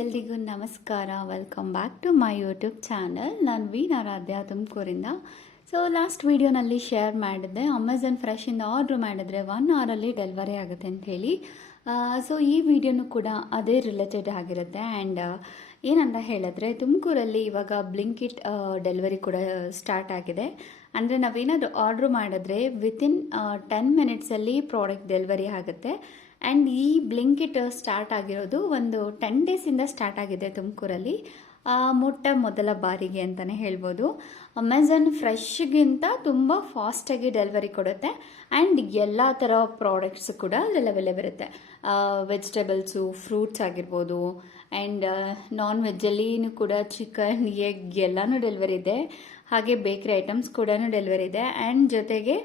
ಎಲ್ರಿಗೂ ನಮಸ್ಕಾರ. Welcome back to my YouTube channel. ನಾನು ಆರಾಧ್ಯ ತುಮಕೂರಿಂದ. ಸೊ ಲಾಸ್ಟ್ ವಿಡಿಯೋನಲ್ಲಿ ಶೇರ್ ಮಾಡಿದ್ದೆ, ಅಮೆಝಾನ್ ಫ್ರೆಶಿಂದ ಆರ್ಡ್ರ್ ಮಾಡಿದ್ರೆ 1 ಅವರಲ್ಲಿ ಡೆಲಿವರಿ ಆಗುತ್ತೆ ಅಂತ ಹೇಳಿ. ಸೊ ಈ ವಿಡಿಯೋನು ಕೂಡ ಅದೇ ರಿಲೇಟೆಡ್ ಆಗಿರುತ್ತೆ. ಆ್ಯಂಡ್ ಏನಂತ ಹೇಳಿದ್ರೆ, ತುಮಕೂರಲ್ಲಿ ಇವಾಗ ಬ್ಲಿಂಕಿಟ್ ಡೆಲಿವರಿ ಕೂಡ ಸ್ಟಾರ್ಟ್ ಆಗಿದೆ. ಅಂದರೆ ನಾವೇನಾದರೂ ಆರ್ಡ್ರ್ ಮಾಡಿದ್ರೆ ವಿತಿನ್ 10 ಮಿನಿಟ್ಸಲ್ಲಿ ಪ್ರಾಡಕ್ಟ್ ಡೆಲಿವರಿ ಆಗುತ್ತೆ. ಆ್ಯಂಡ್ ಈ ಬ್ಲಿಂಕಿಟ್ ಸ್ಟಾರ್ಟ್ ಆಗಿರೋದು ಒಂದು 10 ಡೇಸಿಂದ ಸ್ಟಾರ್ಟ್ ಆಗಿದೆ ತುಮಕೂರಲ್ಲಿ. ಮೊದಲ ಬಾರಿಗೆ ಅಂತಲೇ ಹೇಳ್ಬೋದು. ಅಮೆಝಾನ್ ಫ್ರೆಶ್ಗಿಂತ ತುಂಬ ಫಾಸ್ಟಾಗಿ ಡೆಲಿವರಿ ಕೊಡುತ್ತೆ. ಆ್ಯಂಡ್ ಎಲ್ಲ ಥರ ಪ್ರಾಡಕ್ಟ್ಸ್ ಕೂಡ ಅದರಲ್ಲಿ ಅವೈಲೇಬಲ್ ಇರುತ್ತೆ. ವೆಜಿಟೇಬಲ್ಸು, ಫ್ರೂಟ್ಸ್ ಆಗಿರ್ಬೋದು. ಆ್ಯಂಡ್ ನಾನ್ ವೆಜ್ಜಲ್ಲಿನೂ ಕೂಡ ಚಿಕನ್, ಎಗ್ ಎಲ್ಲನೂ ಡೆಲಿವರಿ ಇದೆ. ಹಾಗೆ ಬೇಕ್ರಿ ಐಟಮ್ಸ್ ಕೂಡ ಡೆಲಿವರಿ ಇದೆ. ಆ್ಯಂಡ್ ಜೊತೆಗೆ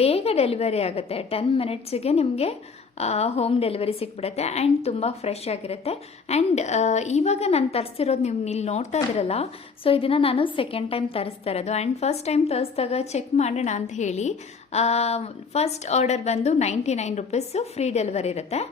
ಬೇಗ ಡೆಲಿವರಿ ಆಗುತ್ತೆ. 10 ಮಿನಿಟ್ಸಿಗೆ ನಿಮಗೆ ಹೋಮ್ ಡೆಲಿವರಿ ಸಿಕ್ಬಿಡುತ್ತೆ. ಆ್ಯಂಡ್ ತುಂಬ ಫ್ರೆಶ್ ಆಗಿರುತ್ತೆ. ಆ್ಯಂಡ್ ಇವಾಗ ನಾನು ತರಿಸಿರೋದು ನೀವು ಇಲ್ಲಿ ನೋಡ್ತಾ ಇದ್ದೀರಲ್ಲ, ಸೊ ಇದನ್ನು ನಾನು ಸೆಕೆಂಡ್ ಟೈಮ್ ತರಿಸ್ತಾ ಇರೋದು. ಆ್ಯಂಡ್ ಫಸ್ಟ್ ಟೈಮ್ ತರಿಸಿದಾಗ ಚೆಕ್ ಮಾಡೋಣ ಅಂತ ಹೇಳಿ ಫಸ್ಟ್ ಆರ್ಡರ್ ಬಂದು 99 ರುಪೀಸು ಫ್ರೀ ಡೆಲಿವರಿ ಇರುತ್ತೆ.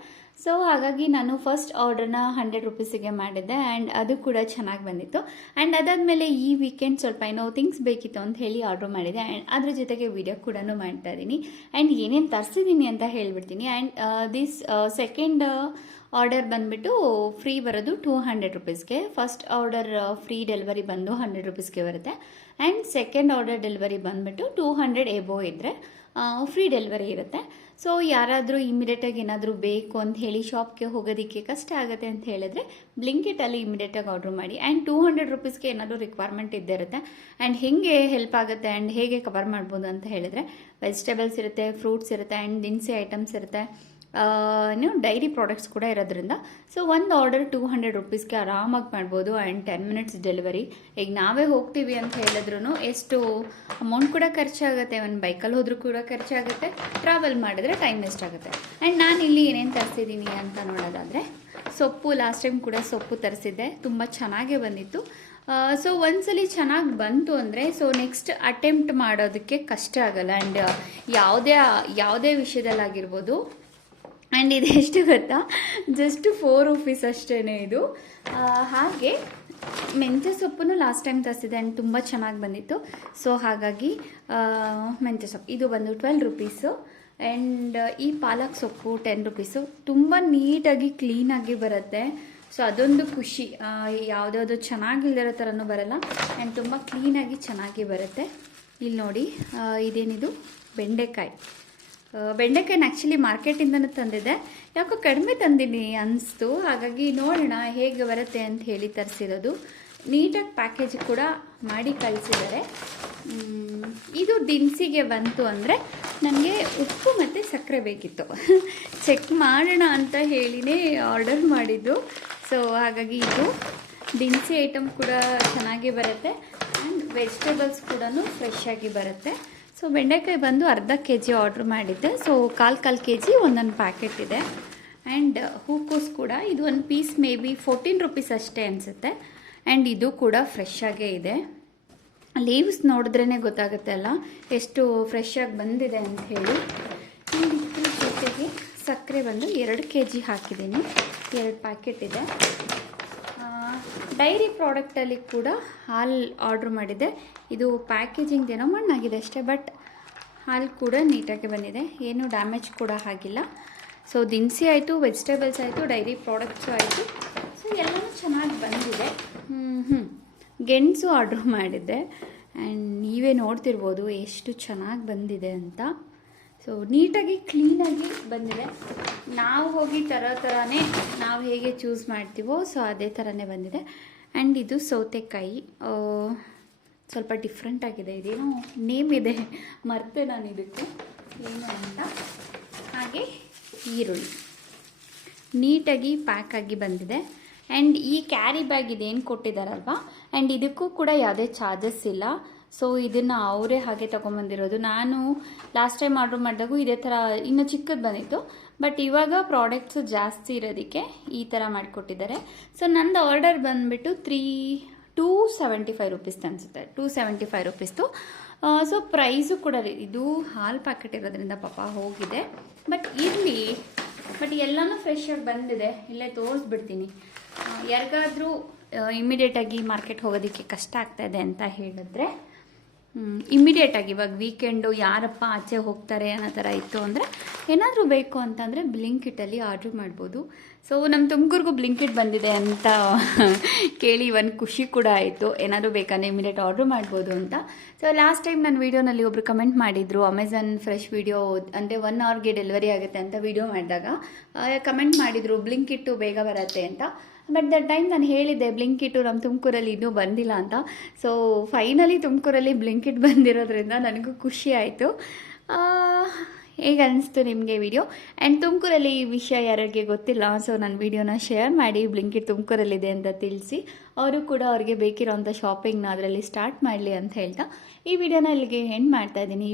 ಸೊ ಹಾಗಾಗಿ ನಾನು ಫಸ್ಟ್ ಆರ್ಡ್ರನ್ನ 100 ರುಪೀಸಿಗೆ ಮಾಡಿದ್ದೆ. ಆ್ಯಂಡ್ ಅದು ಕೂಡ ಚೆನ್ನಾಗಿ ಬಂದಿತ್ತು. ಆ್ಯಂಡ್ ಅದಾದಮೇಲೆ ಈ ವೀಕೆಂಡ್ ಸ್ವಲ್ಪ ಏನೋ ಥಿಂಗ್ಸ್ ಬೇಕಿತ್ತು ಅಂತ ಹೇಳಿ ಆರ್ಡ್ರ್ ಮಾಡಿದೆ. ಆ್ಯಂಡ್ ಅದ್ರ ಜೊತೆಗೆ ವಿಡಿಯೋ ಕೂಡ ಮಾಡ್ತಾ ಇದ್ದೀನಿ. ಆ್ಯಂಡ್ ಏನೇನು ತರಿಸಿದ್ದೀನಿ ಅಂತ ಹೇಳ್ಬಿಡ್ತೀನಿ. ಆ್ಯಂಡ್ ದಿಸ್ ಸೆಕೆಂಡ್ ಆರ್ಡರ್ ಬಂದುಬಿಟ್ಟು ಫ್ರೀ ಬರೋದು 200 ರುಪೀಸ್ಗೆ. ಫಸ್ಟ್ ಆರ್ಡರ್ ಫ್ರೀ ಡೆಲಿವರಿ ಬಂದು 100 ರುಪೀಸ್ಗೆ ಬರುತ್ತೆ. ಆ್ಯಂಡ್ ಸೆಕೆಂಡ್ ಆರ್ಡರ್ ಡೆಲಿವರಿ ಬಂದುಬಿಟ್ಟು 200 ಎಬೋ ಇದ್ದರೆ ಫ್ರೀ ಡೆಲಿವರಿ ಇರುತ್ತೆ. ಸೊ ಯಾರಾದರೂ ಇಮಿಡಿಯೇಟಾಗಿ ಏನಾದರೂ ಬೇಕು ಅಂತ ಹೇಳಿ ಶಾಪ್ಗೆ ಹೋಗೋದಕ್ಕೆ ಕಷ್ಟ ಆಗುತ್ತೆ ಅಂತ ಹೇಳಿದ್ರೆ ಬ್ಲಿಂಕಿಟಲ್ಲಿ ಇಮಿಡಿಯೇಟಾಗಿ ಆರ್ಡ್ರ್ ಮಾಡಿ. ಆ್ಯಂಡ್ 200 ರುಪೀಸ್ಗೆ ಏನಾದರೂ ರಿಕ್ವೈರ್ಮೆಂಟ್ ಇದ್ದೇ ಇರುತ್ತೆ. ಆ್ಯಂಡ್ ಹೇಗೆ ಹೆಲ್ಪ್ ಆಗುತ್ತೆ ಆ್ಯಂಡ್ ಹೇಗೆ ಕವರ್ ಮಾಡ್ಬೋದು ಅಂತ ಹೇಳಿದ್ರೆ, ವೆಜಿಟೇಬಲ್ಸ್ ಇರುತ್ತೆ, ಫ್ರೂಟ್ಸ್ ಇರುತ್ತೆ, ಆ್ಯಂಡ್ ದಿನಸಿ ಐಟಮ್ಸ್ ಇರುತ್ತೆ, ಡೈರಿ ಪ್ರಾಡಕ್ಟ್ಸ್ ಕೂಡ ಇರೋದ್ರಿಂದ ಸೊ ಒಂದು ಆರ್ಡರ್ 200 ರುಪೀಸ್ಗೆ ಆರಾಮಾಗಿ ಮಾಡ್ಬೋದು. And 10 minutes delivery. ಈಗ ನಾವೇ ಹೋಗ್ತೀವಿ ಅಂತ ಹೇಳಿದ್ರು ಎಷ್ಟು ಅಮೌಂಟ್ ಕೂಡ ಖರ್ಚಾಗುತ್ತೆ. ಒಂದು ಬೈಕಲ್ಲಿ ಹೋದರೂ ಕೂಡ ಖರ್ಚಾಗುತ್ತೆ. ಟ್ರಾವೆಲ್ ಮಾಡಿದ್ರೆ ಟೈಮ್ ವೇಸ್ಟ್ ಆಗುತ್ತೆ. ಆ್ಯಂಡ್ ನಾನು ಇಲ್ಲಿ ಏನೇನು ತರಿಸಿದ್ದೀನಿ ಅಂತ ನೋಡೋದಾದರೆ, ಸೊಪ್ಪು ಲಾಸ್ಟ್ ಟೈಮ್ ಕೂಡ ಸೊಪ್ಪು ತರಿಸಿದ್ದೆ, ತುಂಬ ಚೆನ್ನಾಗೇ ಬಂದಿತ್ತು. ಸೊ ಒಂದ್ಸಲಿ ಚೆನ್ನಾಗಿ ಬಂತು ಅಂದರೆ ಸೊ ನೆಕ್ಸ್ಟ್ ಅಟೆಂಪ್ಟ್ ಮಾಡೋದಕ್ಕೆ ಕಷ್ಟ ಆಗಲ್ಲ. ಆ್ಯಂಡ್ ಯಾವುದೇ ವಿಷಯದಲ್ಲಾಗಿರ್ಬೋದು. ಆ್ಯಂಡ್ ಇದೆಷ್ಟು ಗೊತ್ತಾ, ಜಸ್ಟ್ 4 ರುಪೀಸ್ ಅಷ್ಟೇ ಇದು. ಹಾಗೆ ಮೆಂತ್ಯ ಸೊಪ್ಪನ್ನು ಲಾಸ್ಟ್ ಟೈಮ್ ತರಿಸಿದೆ ಆ್ಯಂಡ್ ತುಂಬ ಚೆನ್ನಾಗಿ ಬಂದಿತ್ತು. ಸೊ ಹಾಗಾಗಿ ಮೆಂತ್ಯ ಸೊಪ್ಪು ಇದು ಬಂದು 12 ರುಪೀಸು. ಆ್ಯಂಡ್ ಈ ಪಾಲಕ್ ಸೊಪ್ಪು 10 ರುಪೀಸು. ತುಂಬ ನೀಟಾಗಿ ಕ್ಲೀನಾಗಿ ಬರುತ್ತೆ. ಸೊ ಅದೊಂದು ಖುಷಿ. ಯಾವುದ್ಯಾವುದೋ ಚೆನ್ನಾಗಿಲ್ದಿರೋ ಥರನೂ ಬರಲ್ಲ. ಆ್ಯಂಡ್ ತುಂಬ ಕ್ಲೀನಾಗಿ ಚೆನ್ನಾಗಿ ಬರುತ್ತೆ. ಇಲ್ಲಿ ನೋಡಿ, ಇದೇನಿದು ಬೆಂಡೆಕಾಯಿ. ಬೆಂಡೆಕಾಯಿನ ಆ್ಯಕ್ಚುಲಿ ಮಾರ್ಕೆಟಿಂದನೂ ತಂದಿದ್ದೆ, ಯಾಕೋ ಕಡಿಮೆ ತಂದಿನಿ ಅನಿಸ್ತು. ಹಾಗಾಗಿ ನೋಡೋಣ ಹೇಗೆ ಬರುತ್ತೆ ಅಂತ ಹೇಳಿ ತರಿಸಿರೋದು. ನೀಟಾಗಿ ಪ್ಯಾಕೇಜ್ ಕೂಡ ಮಾಡಿ ಕಳಿಸಿದ್ದಾರೆ. ಇದು ದಿನಸಿಗೆ ಬಂತು ಅಂದರೆ ನನಗೆ ಉಪ್ಪು ಮತ್ತು ಸಕ್ಕರೆ ಬೇಕಿತ್ತು. ಚೆಕ್ ಮಾಡೋಣ ಅಂತ ಹೇಳಿನೇ ಆರ್ಡರ್ ಮಾಡಿದ್ದು. ಸೊ ಹಾಗಾಗಿ ಇದು ದಿನಸಿ ಐಟಮ್ ಕೂಡ ಚೆನ್ನಾಗಿ ಬರುತ್ತೆ. ಆ್ಯಂಡ್ ವೆಜಿಟೇಬಲ್ಸ್ ಕೂಡ ಫ್ರೆಶ್ ಆಗಿ ಬರುತ್ತೆ. ಸೊ ಬೆಂಡೆಕಾಯಿ ಬಂದು ಅರ್ಧ kg ಆರ್ಡ್ರ್ ಮಾಡಿದ್ದೆ. ಸೊ ಕಾಲು kg ಒಂದೊಂದು ಪ್ಯಾಕೆಟ್ ಇದೆ. ಆ್ಯಂಡ್ ಹೂಕೋಸು ಕೂಡ ಇದು ಒಂದು ಪೀಸ್ ಮೇ ಬಿ 14 ರುಪೀಸ್ ಅಷ್ಟೇ ಅನಿಸುತ್ತೆ. ಆ್ಯಂಡ್ ಇದು ಕೂಡ ಫ್ರೆಶ್ ಆಗೇ ಇದೆ. ಲೀವ್ಸ್ ನೋಡಿದ್ರೇ ಗೊತ್ತಾಗುತ್ತೆ ಅಲ್ಲ ಎಷ್ಟು ಫ್ರೆಶ್ ಆಗಿ ಬಂದಿದೆ ಅಂತ ಹೇಳಿ. ಇದ್ರ ಜೊತೆಗೆ ಸಕ್ಕರೆ ಬಂದು 2 kg ಹಾಕಿದ್ದೀನಿ. 2 ಪ್ಯಾಕೆಟ್ ಇದೆ. ಡೈರಿ ಪ್ರಾಡಕ್ಟಲ್ಲಿ ಕೂಡ ಹಾಲು ಆರ್ಡ್ರ್ ಮಾಡಿದೆ. ಇದು ಪ್ಯಾಕೇಜಿಂಗ್ ಏನೋ ಮಣ್ಣಾಗಿದೆ ಅಷ್ಟೇ, ಬಟ್ ಹಾಲು ಕೂಡ ನೀಟಾಗಿ ಬಂದಿದೆ, ಏನೂ ಡ್ಯಾಮೇಜ್ ಕೂಡ ಆಗಿಲ್ಲ. ಸೊ ದಿನಸಿ ಆಯಿತು, ವೆಜಿಟೇಬಲ್ಸ್ ಆಯಿತು, ಡೈರಿ ಪ್ರಾಡಕ್ಟ್ಸು ಆಯಿತು. ಸೊ ಎಲ್ಲನೂ ಚೆನ್ನಾಗಿ ಬಂದಿದೆ. ಗೆಣಸು ಆರ್ಡ್ರ್ ಮಾಡಿದ್ದೆ. ಆ್ಯಂಡ್ ನೀವೇ ನೋಡ್ತಿರ್ಬೋದು ಎಷ್ಟು ಚೆನ್ನಾಗಿ ಬಂದಿದೆ ಅಂತ. ಸೊ ನೀಟಾಗಿ ಕ್ಲೀನಾಗಿ ಬಂದಿದೆ. ನಾವು ಹೋಗಿ ಥರನೇ ನಾವು ಹೇಗೆ ಚೂಸ್ ಮಾಡ್ತೀವೋ ಸೊ ಅದೇ ಥರನೇ ಬಂದಿದೆ. ಆ್ಯಂಡ್ ಇದು ಸೌತೆಕಾಯಿ ಸ್ವಲ್ಪ ಡಿಫ್ರೆಂಟ್ ಆಗಿದೆ. ಇದೇನೋ ನೇಮ್ ಇದೆ, ಮರ್ತೆ ನಾನು ಇದಕ್ಕೆ ಏನು ಅಂತ. ಹಾಗೆ ಈರುಳ್ಳಿ ನೀಟಾಗಿ ಪ್ಯಾಕ್ ಆಗಿ ಬಂದಿದೆ. ಆ್ಯಂಡ್ ಈ ಕ್ಯಾರಿ ಬ್ಯಾಗ್ ಇದೇನು ಕೊಟ್ಟಿದ್ದಾರಲ್ವ, ಆ್ಯಂಡ್ ಇದಕ್ಕೂ ಕೂಡ ಯಾವುದೇ ಚಾರ್ಜಸ್ ಇಲ್ಲ. ಸೊ ಇದನ್ನು ಅವರೇ ಹಾಗೆ ತೊಗೊಂಬಂದಿರೋದು. ನಾನು ಲಾಸ್ಟ್ ಟೈಮ್ ಆರ್ಡ್ರ್ ಮಾಡಿದಾಗೂ ಇದೇ ಥರ ಇನ್ನೂ ಚಿಕ್ಕದು ಬಂದಿತ್ತು. ಬಟ್ ಇವಾಗ ಪ್ರಾಡಕ್ಟ್ಸು ಜಾಸ್ತಿ ಇರೋದಕ್ಕೆ ಈ ಥರ ಮಾಡಿಕೊಟ್ಟಿದ್ದಾರೆ. ಸೊ ನಂದು ಆರ್ಡರ್ ಬಂದುಬಿಟ್ಟು 275 ರುಪೀಸ್ ಅನಿಸುತ್ತೆ. 275 ರುಪೀಸ್ದು. ಸೊ ಪ್ರೈಸು ಕೂಡ ಇದು ಹಾಲು ಪ್ಯಾಕೆಟ್ ಇರೋದ್ರಿಂದ ಪಾಪ ಹೋಗಿದೆ. ಬಟ್ ಇಲ್ಲಿ ಬಟ್ ಎಲ್ಲನೂ ಫ್ರೆಶಾಗಿ ಬಂದಿದೆ. ಇಲ್ಲೇ ತೋರಿಸ್ಬಿಡ್ತೀನಿ. ಯಾರಿಗಾದರೂ ಇಮ್ಮಿಡಿಯೇಟಾಗಿ ಮಾರ್ಕೆಟ್ ಹೋಗೋದಕ್ಕೆ ಕಷ್ಟ ಆಗ್ತಾಯಿದೆ ಅಂತ ಹೇಳಿದ್ರೆ ಇಮ್ಮಿಡಿಯೇಟಾಗಿ ಇವಾಗ ವೀಕೆಂಡು ಯಾರಪ್ಪ ಆಚೆ ಹೋಗ್ತಾರೆ ಅನ್ನೋ ಥರ ಇತ್ತು ಅಂದರೆ ಏನಾದರೂ ಬೇಕು ಅಂತಂದರೆ ಬ್ಲಿಂಕಿಟಲ್ಲಿ ಆರ್ಡ್ರ್ ಮಾಡ್ಬೋದು. ಸೊ ನಮ್ಮ ತುಮಕೂರಿಗೂ ಬ್ಲಿಂಕಿಟ್ ಬಂದಿದೆ ಅಂತ ಕೇಳಿ ಒಂದು ಖುಷಿ ಕೂಡ ಆಯಿತು. ಏನಾದರೂ ಬೇಕಂದರೆ ಇಮಿಡಿಯೇಟ್ ಆರ್ಡ್ರ್ ಮಾಡ್ಬೋದು ಅಂತ. ಸೊ ಲಾಸ್ಟ್ ಟೈಮ್ ನನ್ನ ವೀಡಿಯೋನಲ್ಲಿ ಒಬ್ಬರು ಕಮೆಂಟ್ ಮಾಡಿದರು, ಅಮೆಝಾನ್ ಫ್ರೆಶ್ ವೀಡಿಯೋ ಅಂದರೆ 1 ಅವರ್ಗೆ ಡೆಲಿವರಿ ಆಗುತ್ತೆ ಅಂತ ವೀಡಿಯೋ ಮಾಡಿದಾಗ ಕಮೆಂಟ್ ಮಾಡಿದರು ಬ್ಲಿಂಕಿಟ್ಟು ಬೇಗ ಬರುತ್ತೆ ಅಂತ. ಬಟ್ ದಟ್ ಟೈಮ್ ನಾನು ಹೇಳಿದ್ದೆ ಬ್ಲಿಂಕಿಟ್ಟು ನಮ್ಮ ತುಮಕೂರಲ್ಲಿ ಇನ್ನೂ ಬಂದಿಲ್ಲ ಅಂತ. ಸೊ ಫೈನಲಿ ತುಮಕೂರಲ್ಲಿ ಬ್ಲಿಂಕಿಟ್ ಬಂದಿರೋದ್ರಿಂದ ನನಗೂ ಖುಷಿ ಆಯಿತು. ಹೇಗೆ ಅನಿಸ್ತು ನಿಮಗೆ ವಿಡಿಯೋ? ಆ್ಯಂಡ್ ತುಮಕೂರಲ್ಲಿ ಈ ವಿಷಯ ಯಾರಿಗೆ ಗೊತ್ತಿಲ್ಲ, ಸೊ ನನ್ನ ವಿಡಿಯೋನ ಶೇರ್ ಮಾಡಿ ಬ್ಲಿಂಕಿಟ್ ತುಮಕೂರಲ್ಲಿದೆ ಅಂತ ತಿಳಿಸಿ ಅವರು ಕೂಡ ಅವ್ರಿಗೆ ಬೇಕಿರೋಂಥ ಶಾಪಿಂಗ್ನ ಅದರಲ್ಲಿ ಸ್ಟಾರ್ಟ್ ಮಾಡಲಿ ಅಂತ ಹೇಳ್ತಾ ಈ ವಿಡಿಯೋನ ಇಲ್ಲಿಗೆ ಎಂಡ್ ಮಾಡ್ತಾ ಇದ್ದೀನಿ.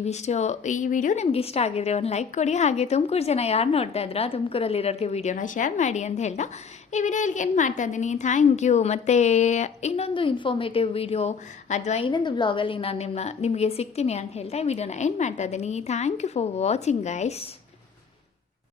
ಈ ವಿಡಿಯೋ ನಿಮ್ಗೆ ಇಷ್ಟ ಆಗಿದ್ರೆ ಒಂದು ಲೈಕ್ ಕೊಡಿ. ಹಾಗೆ ತುಮಕೂರು ಜನ ಯಾರು ನೋಡ್ತಾ ಇದ್ರಾ ತುಮಕೂರಲ್ಲಿರೋರಿಗೆ ವಿಡಿಯೋನ ಶೇರ್ ಮಾಡಿ ಅಂತ ಹೇಳ್ತಾ ಈ ವಿಡಿಯೋ ಇಲ್ಲಿಗೆ ಎಂಡ್ ಮಾಡ್ತಾ ಇದ್ದೀನಿ. Thank you. ಮತ್ತು ಇನ್ನೊಂದು ಇನ್ಫಾರ್ಮೇಟಿವ್ ವಿಡಿಯೋ ಅಥವಾ ಇನ್ನೊಂದು ಬ್ಲಾಗಲ್ಲಿ ನಾನು ನಿಮಗೆ ಸಿಗ್ತೀನಿ ಅಂತ ಹೇಳ್ತಾ ಈ ವಿಡಿಯೋನ ಎಂಡ್ ಮಾಡ್ತಾ ಇದ್ದೀನಿ. Thank you for watching guys.